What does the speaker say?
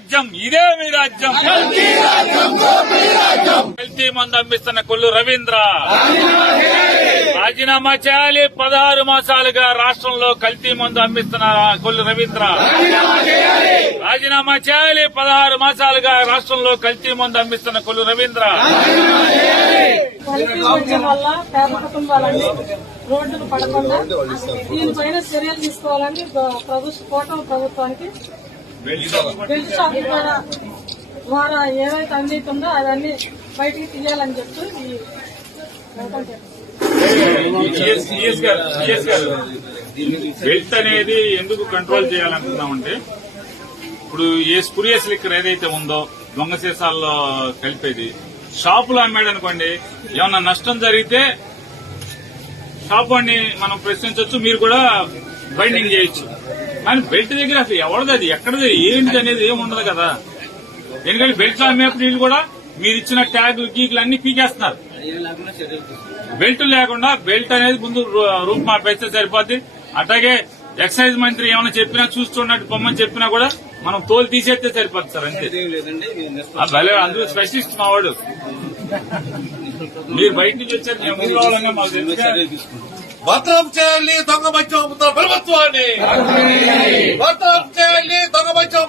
రాజ్యం, ఇదే మీ రాజ్యం. కల్తీ మందు అమ్మిస్తున్న కొల్లు రవీంద్ర రాజీనామా చేయాలి. 16 మాసాలుగా రాష్ట్రంలో కల్తీ మందు అమ్మిస్తున్న కొల్లు రవీంద్ర రాజీనామా చేయాలి. 16 మాసాలుగా రాష్ట్రంలో కల్తీ మందు అమ్మిస్తున్న కొల్లు రవీంద్ర. కల్తీ మద్యం వల్ల పేద కుటుంబాలన్నీ రోడ్డుకు పడకుండా దీనిపైన చర్యలు తీసుకోవాలని కూటమి ప్రభుత్వానికి బెల్ట్ షాపుల ద్వారా ఏవైతే అవినీతి ఉందో అవన్నీ బయటికి తీయాలని చెప్తూ బెల్ట్ అనేది ఎందుకు కంట్రోల్ చేయాలనుకున్నామంటే, ఇప్పుడు ఏ స్పురియస్ లిక్కర్ ఏదైతే ఉందో దొంగ సీసాల్లో కలిపేది షాపులో అమ్మాడు అనుకోండి, ఏమన్నా నష్టం జరిగితే షాప్ వాడిని మనం ప్రశ్నించవచ్చు, మీరు కూడా బైండింగ్ చేయొచ్చు. కానీ బెల్ట్ దగ్గర అసలు ఎవరిది, అది ఎక్కడది, ఏంటిది అనేది ఏముండదు కదా. ఎందుకంటే బెల్ట్ అమ్మేప్పుడు వీళ్ళు కూడా మీరు ఇచ్చిన ట్యాగులు గీకులు అన్ని పీకేస్తున్నారు. బెల్ట్ లేకుండా బెల్ట్ అనేది ముందు రూప్ మాపేస్తే సరిపోద్ది. అట్లాగే ఎక్సైజ్ మంత్రి ఏమైనా చెప్పినా చూస్తున్నట్టు పొమ్మని చెప్పినా కూడా మనం తోలు తీసేస్తే సరిపోతుంది సార్, అంతే. భలే అందులో స్పెషలిస్ట్ మావాడు. మీరు బయట నుంచి వచ్చారు, మేము ముందు రావాలంగా మాకు తెలుసు. భద్రం చేయాలి దొంగ మద్యం ప్రభుత్వాన్ని, భద్రం చేయాలి దొంగ మద్యం